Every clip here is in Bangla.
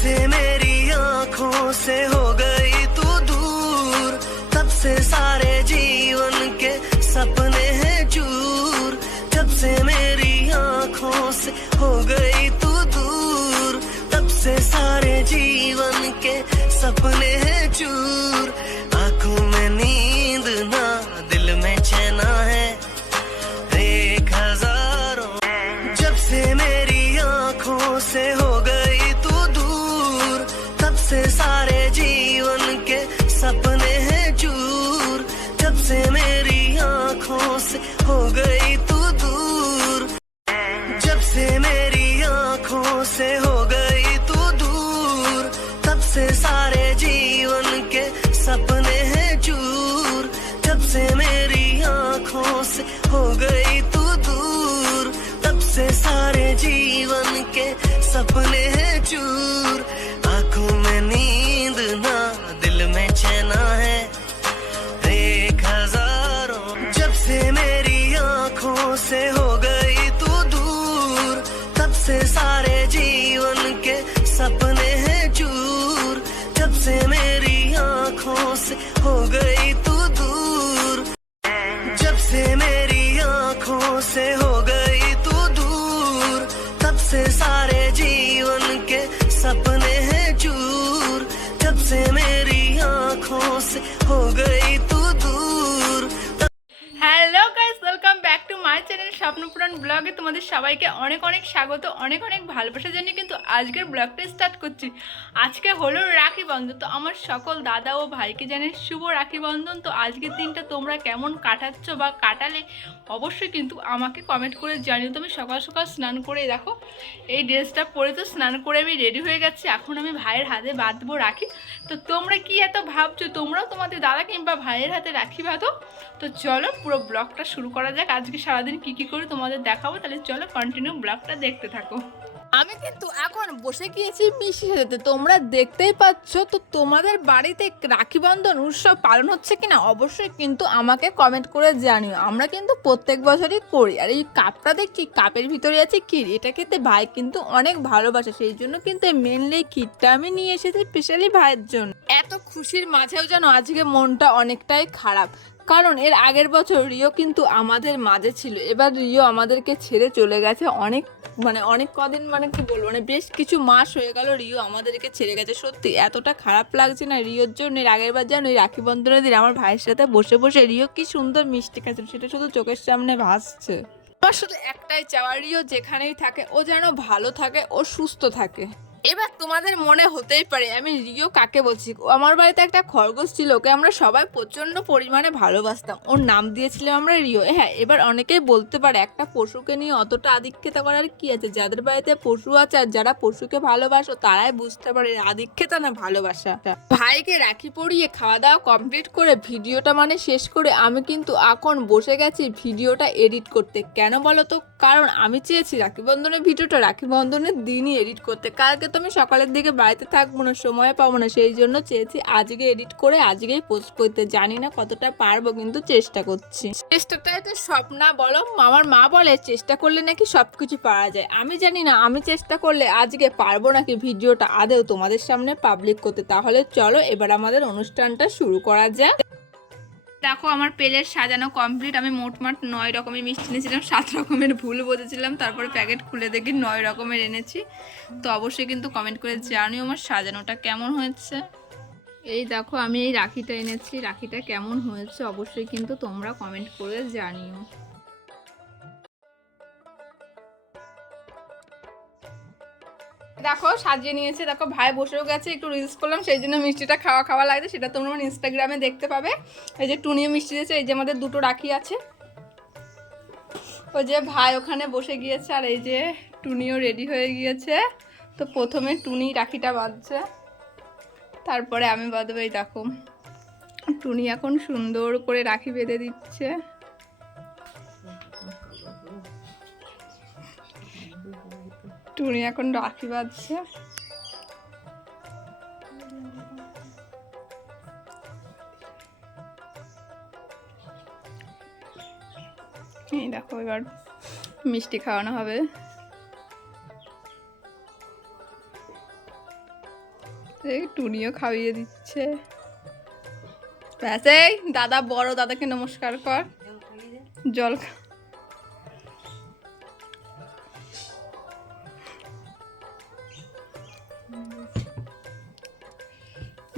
से मेरी आँखों से हो गई तू दूर। तब से सारे जीवन के सपने हैं चूर। जब से मेरी आँखों से हो गई तू दूर। तब से सारे जीवन के सपने हैं चूर। অনেক অনেক স্বাগত অনেক অনেক ভালোবাসা জানিয়ে আজকের ব্লগটা স্টার্ট করছি। আজকে হলো রাখি বন্ধন, তো আমার সকল দাদা ও ভাইকে জানে শুভ রাখি বন্ধন। তো আজকের দিনটা তোমরা কেমন কাটাচ্ছ বা কাটালে অবশ্যই কিন্তু আমাকে কমেন্ট করে জানিও। তুমি সকাল সকাল স্নান করে দেখো, এই ড্রেসটা পরে তো স্নান করে আমি রেডি হয়ে গেছি। এখন আমি ভাইয়ের হাতে বাঁধবো রাখি। তো তোমরা কি এত ভাবছ? তোমরাও তোমাদের দাদা কিংবা ভাইয়ের হাতে রাখি বাঁধো। তো চলো পুরো ব্লগটা শুরু করা যাক। আজকে সারাদিন কি কি করে তোমাদের দেখাবো? তাহলে চলো কন্টিনিউ ব্লগটা দেখতে থাকো। আমি কিন্তু এখন বসে গিয়েছি মিশি সাজাতে। তোমরা দেখতেই পাচ্ছ, তো তোমাদের বাড়িতে রাখি বন্ধন উৎসব পালন হচ্ছে কিনা অবশ্যই কিন্তু আমাকে কমেন্ট করে জানিও। আমরা কিন্তু প্রত্যেক বছরই করি। আর এই কাপটা দেখছি, কাপের ভিতরে আছে ক্ষীর। এটা খেতে ভাই কিন্তু অনেক ভালোবাসে, সেই জন্য কিন্তু মেনলি ক্ষীরটা আমি নিয়ে এসেছি স্পেশালি ভাইয়ের জন্য। এত খুশির মাঝেও যেন আজকে মনটা অনেকটাই খারাপ। কারণ এর আগের বছর রিও কিন্তু আমাদের মাঝে ছিল। এবার রিও আমাদেরকে ছেড়ে চলে গেছে অনেক মানে অনেক কদিন মানে কি বলব মানে বেশ কিছু মাস হয়ে গেল রিও আমাদেরকে ছেড়ে গেছে। সত্যি, এতটা খারাপ লাগছে না রিওর জন্য। এর আগের বার যেন এই রাখি বন্ধনের দিন আমার ভাইয়ের সাথে বসে বসে রিও কি সুন্দর মিষ্টি খাচ্ছিল সেটা শুধু চোখের সামনে ভাসছে। আমার শুধু একটাই চাওয়া, রিও যেখানেই থাকে, ও যেন ভালো থাকে, ও সুস্থ থাকে। এবার তোমাদের মনে হতেই পারে, আমি রিও কাকে বলছি? আমার বাড়িতে একটা খরগোশ ছিল, ওকে আমরা সবাই প্রচণ্ড পরিমাণে ভালোবাসতাম। ওর নাম দিয়েছিলাম আমরা রিও। হ্যাঁ এবার অনেকেই বলতে পারে, একটা পশুকে নিয়ে অতটা আধিক্যতা করার কি আছে? যাদের বাড়িতে পশু আছে আর যারা পশুকে ভালোবাসো, তারাই বুঝতে পারে আধিক্যতা না ভালোবাসা ভাইকে রাখি পরিয়ে খাওয়া দাওয়া কমপ্লিট করে ভিডিওটা মানে শেষ করে আমি কিন্তু এখন বসে গেছি ভিডিওটা এডিট করতে। কেন বলো তো? কারণ আমি চেয়েছি রাখি বন্ধনের ভিডিওটা রাখি, বন্ধনের দিনই এডিট করতে। কালকে তো আমি সকালের দিকে বাড়িতে থাকব না, সময় পাবো না, সেই জন্য চেয়েছি আজকে এডিট করে আজকেই পোস্ট করতে। জানি না কতটা পারব, কিন্তু চেষ্টা করছি। চেষ্টাটাই তো সব না বলো আমার মা বলে, চেষ্টা করলে নাকি সব কিছু পারা যায়। আমি জানি না, আমি চেষ্টা করলে আজকে পারব নাকি ভিডিওটা আদেও তোমাদের সামনে পাবলিক করতে। তাহলে চলো এবার আমাদের অনুষ্ঠানটা শুরু করা যাক। দেখো আমার পেলের সাজানো কমপ্লিট আমি মোটমাট নয় রকমের মিষ্টি এনেছিলাম, সাত রকমের ভুল বলেছিলাম, তারপরে প্যাকেট খুলে দেখি নয় রকমের এনেছি। তো অবশ্যই কিন্তু কমেন্ট করে জানিও আমার সাজানোটা কেমন হয়েছে। এই দেখো, আমি এই রাখিটা এনেছি, রাখিটা কেমন হয়েছে অবশ্যই কিন্তু তোমরা কমেন্ট করে জানিও। দেখো, সাজিয়ে নিয়েছে। দেখো, ভাই বসেও গেছে, একটু রিলস করলাম, সেই জন্য মিষ্টিটা খাওয়া খাওয়া লাগছে। সেটা তোমরা আমার ইনস্টাগ্রামে দেখতে পাবে। এই যে টুনিও মিষ্টি দিয়েছে, এই যে আমাদের দুটো রাখি আছে। ওই যে ভাই ওখানে বসে গিয়েছে, আর এই যে টুনিও রেডি হয়ে গিয়েছে। তো প্রথমে টুনি রাখিটা বাঁধছে। তারপরে আমি বাঁধবো, এই দেখো। টুনি এখন সুন্দর করে রাখি বেঁধে দিচ্ছে। টুনি এখন রাখি বাঁধছে। এই দেখো এবার মিষ্টি খাওয়ানো হবে। এই টুনিও খাইয়ে দিচ্ছে। এই দাদা বড় দাদাকে নমস্কার কর। জল খা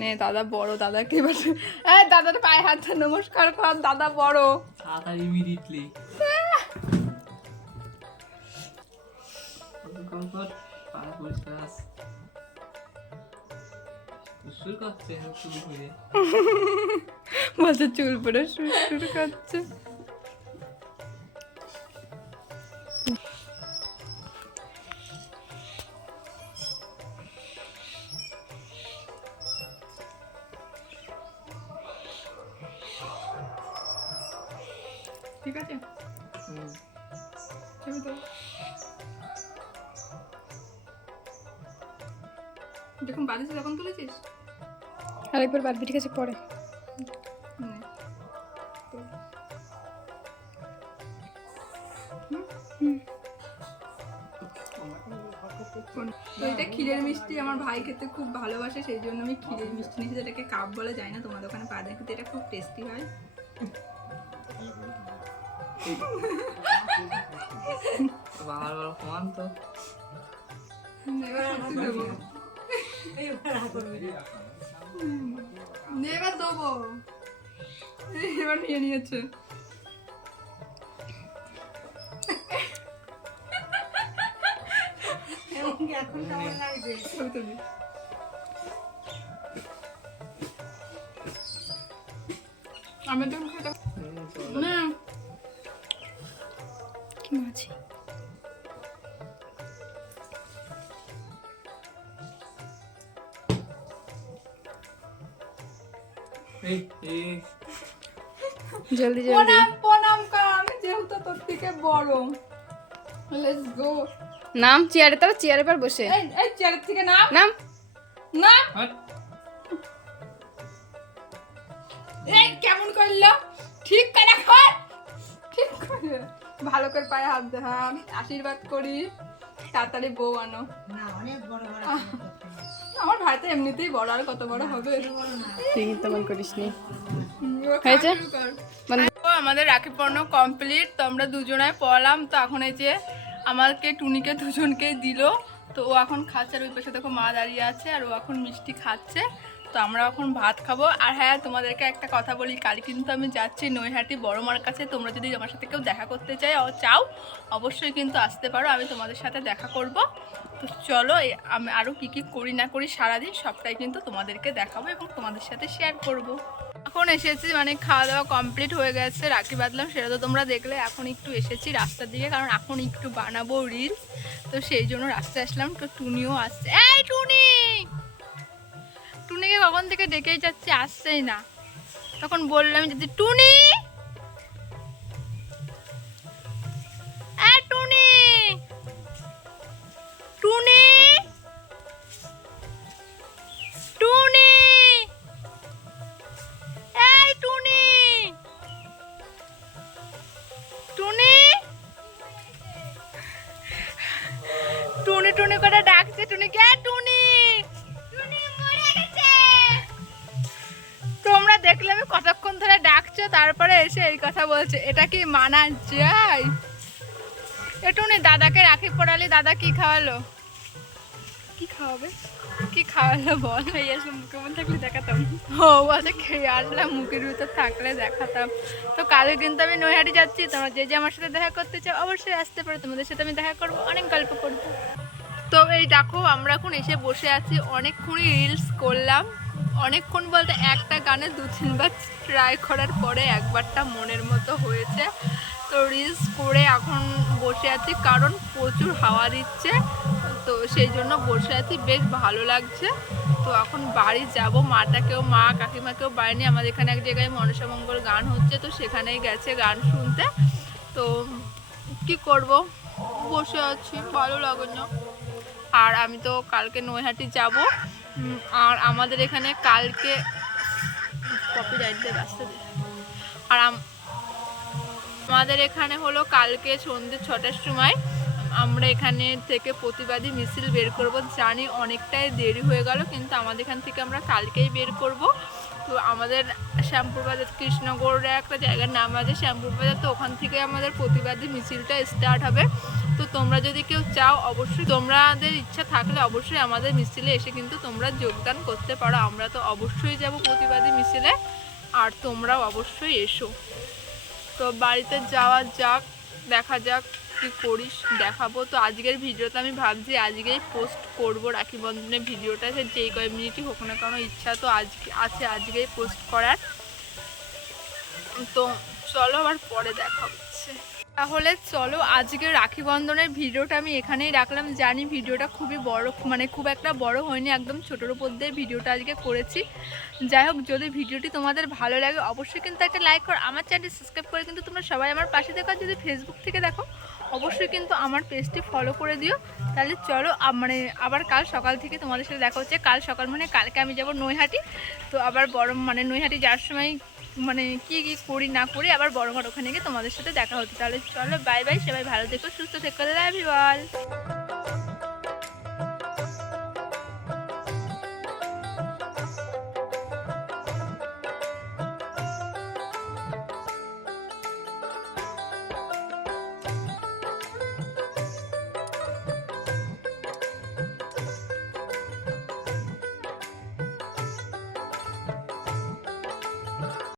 নে দাদা বড় দাদাকে এবার এই দাদার পায়ে হাত নমস্কার কর দাদা বড়। দাদা ইমিডিয়েটলি বলছে চুল পরে সুর শুরু করছে। ঠিক আছে? যখন বাঁধিস তখন তুলেছিস? আরেকবার বাদ ঠিক আছে পরে। এটা ক্ষীরের মিষ্টি আমার ভাই খেতে খুব ভালোবাসে সেই জন্য আমি ক্ষীরের মিষ্টি নিয়েছি যেটাকে কাপ বলে যায় না তোমার দোকানে পাওয়া যায় কিন্তু এটা খুব টেস্টি হয়। বড় প্রমাণ তো এবার দেবো এবার নিয়ে নিয়েছে ছবি তুলি। আমি তো না কি মাছি এই এই। জলদি জলদি। প্রণাম প্রণাম কর আমি যেহেতু তোর থেকে বড়। লেটস গো নাম চেয়ারে তাও চেয়ারে পর বসে। এই এই চেয়ার থেকে নাম। নাম। নাম। হাট। এই কেমন করল? ঠিক করে কর ঠিক করে ভালো করে পায়ে হাত হ্যাঁ আশীর্বাদ করি। তাড়াতাড়ি বউ আনো। আমার ভাই তো এমনিতেই বড় আর কত বড় হবে? তুই তেমন করিস নি। ও হয়েছে? তো আমাদের রাখি পূর্ণ কমপ্লিট তো আমরা দুজনায় পড়লাম। তো এখন এই যে আমাকে টুনিকে দুজনকে দিল। তো ও এখন খাচ্ছে আর ওই পাশে দেখো মা দাঁড়িয়ে আছে আর ও এখন মিষ্টি খাচ্ছে। তো আমরা এখন ভাত খাব। আর হ্যাঁ তোমাদেরকে একটা কথা বলি কাল কিন্তু আমি যাচ্ছি নৈহাটি বড় মার কাছে। তোমরা যদি আমার সাথে কেউ দেখা করতে চাই চাও, অবশ্যই কিন্তু আসতে পারো, আমি তোমাদের সাথে দেখা করব। তো চলো আমি আরও কী কী করি না করি সারাদিন, সবটাই কিন্তু তোমাদেরকে দেখাবো এবং তোমাদের সাথে শেয়ার করব। এখন এসেছি মানে খাওয়া দাওয়া কমপ্লিট হয়ে গেছে, রাখি বাঁধলাম, সেটা তো তোমরা দেখলে, এখন একটু এসেছি রাস্তার দিকে, কারণ এখন একটু বানাবো রিলস তো সেই জন্য রাস্তায় আসলাম, তো টুনিও আসছে। টুনিকে কখন থেকে ডেকেই যাচ্ছে, আসছেই না। তখন বললাম যদি টুনি! টুনি! টুনি! টুনি! টুনি! টুনি! টুনি টুনি করে ডাকছে, টুনি কে? টুনি! তোমরা দেখলে আমি কতক্ষণ ধরে ডাকছো তারপরে এসে এই কথা বলছে। এটা কি মানা যায়? এটুনি দাদাকে রাখি পড়ালি দাদা কি খাওয়ালো? কি খাওয়াবে? কি খাওয়ালো বল? এই আসলে মুখে মন থাকলে দেখাতাম। ও বলছে খেয়ে আসলাম মুখের ভিতর থাকলে দেখাতাম। তো কালকে কিন্তু আমি নৈহাটি যাচ্ছি তোমরা যে যে আমার সাথে দেখা করতে চাও অবশ্যই আসতে পারো। তোমাদের সাথে আমি দেখা করব অনেক গল্প করব। তো এই দেখো আমরা এখন এসে বসে আছি অনেকক্ষণই রিলস করলাম। অনেকক্ষণ বলতে একটা গানে দু তিনবার ট্রাই করার পরে একবারটা মনের মতো হয়েছে। তো রিলস করে এখন বসে আছি, কারণ প্রচুর হাওয়া দিচ্ছে। তো সেই জন্য বসে আছি, বেশ ভালো লাগছে। তো এখন বাড়ি যাব, মাটাকেও, মা কাকিমাকেও বাড়ি নিয়ে, আমাদের এখানে এক জায়গায় মনসামঙ্গল গান হচ্ছে, তো সেখানেই গেছে গান শুনতে। তো কি করব? বসে আছি, ভালো লাগে না। আর আমি তো কালকে নৈহাটি যাব আর আমাদের এখানে কালকে কপি রাইটদের রাস্তা আর আম- আমাদের এখানে হলো কালকে সন্ধ্যে ছটার সময় আমরা এখানে থেকে প্রতিবাদী মিছিল বের করব। জানি অনেকটাই দেরি হয়ে গেল, কিন্তু আমাদের এখান থেকে আমরা কালকেই বের করব। তো আমাদের শ্যামপুর বাজার, কৃষ্ণগড়ে একটা জায়গার নাম আছে শ্যামপুর বাজার, তো ওখান থেকে আমাদের প্রতিবাদী মিছিলটা স্টার্ট হবে। তো তোমরা যদি কেউ চাও, অবশ্যই তোমাদের ইচ্ছা থাকলে অবশ্যই আমাদের মিছিলে এসে কিন্তু তোমরা যোগদান করতে পারো। আমরা তো অবশ্যই যাব প্রতিবাদী মিছিলে, আর তোমরাও অবশ্যই এসো। তো বাড়িতে যাওয়া যাক, দেখা যাক কি করিস দেখাবো। তো আজকের ভিডিওতে আমি ভাবছি আজকেই পোস্ট করব রাখি বন্ধনের ভিডিওটা। সে যেই কয়েক মিনিটই হোক না কারণ ইচ্ছা তো আজকে, আছে আজকেই পোস্ট করার। তো চলো আবার পরে দেখা হচ্ছে। তাহলে চলো আজকে রাখি বন্ধনের ভিডিওটা আমি এখানেই রাখলাম। জানি ভিডিওটা খুবই বড় মানে খুব একটা বড় হয়নি, একদম ছোটোর উপর দিয়ে ভিডিওটা আজকে করেছি। যাই হোক, যদি ভিডিওটি তোমাদের ভালো লাগে, অবশ্যই কিন্তু একটা লাইক করো। আমার চ্যানেলটি সাবস্ক্রাইব করে কিন্তু তোমরা সবাই আমার পাশে দেখো যদি ফেসবুক থেকে দেখো, অবশ্যই কিন্তু আমার পেজটি ফলো করে দিও। তাহলে চলো মানে আবার কাল সকাল থেকে তোমাদের সাথে দেখা হচ্ছে। কাল সকাল মানে কালকে আমি যাব নৈহাটি। তো আবার বড় মানে নৈহাটি যাওয়ার সময় মানে কি কি করি, না করি আবার বড় ঘর ওখানে গিয়ে তোমাদের সাথে দেখা হতো তাহলে চলো বাই বাই সবাই ভালো থেকো, সুস্থ থেকো লাভ ইউ অল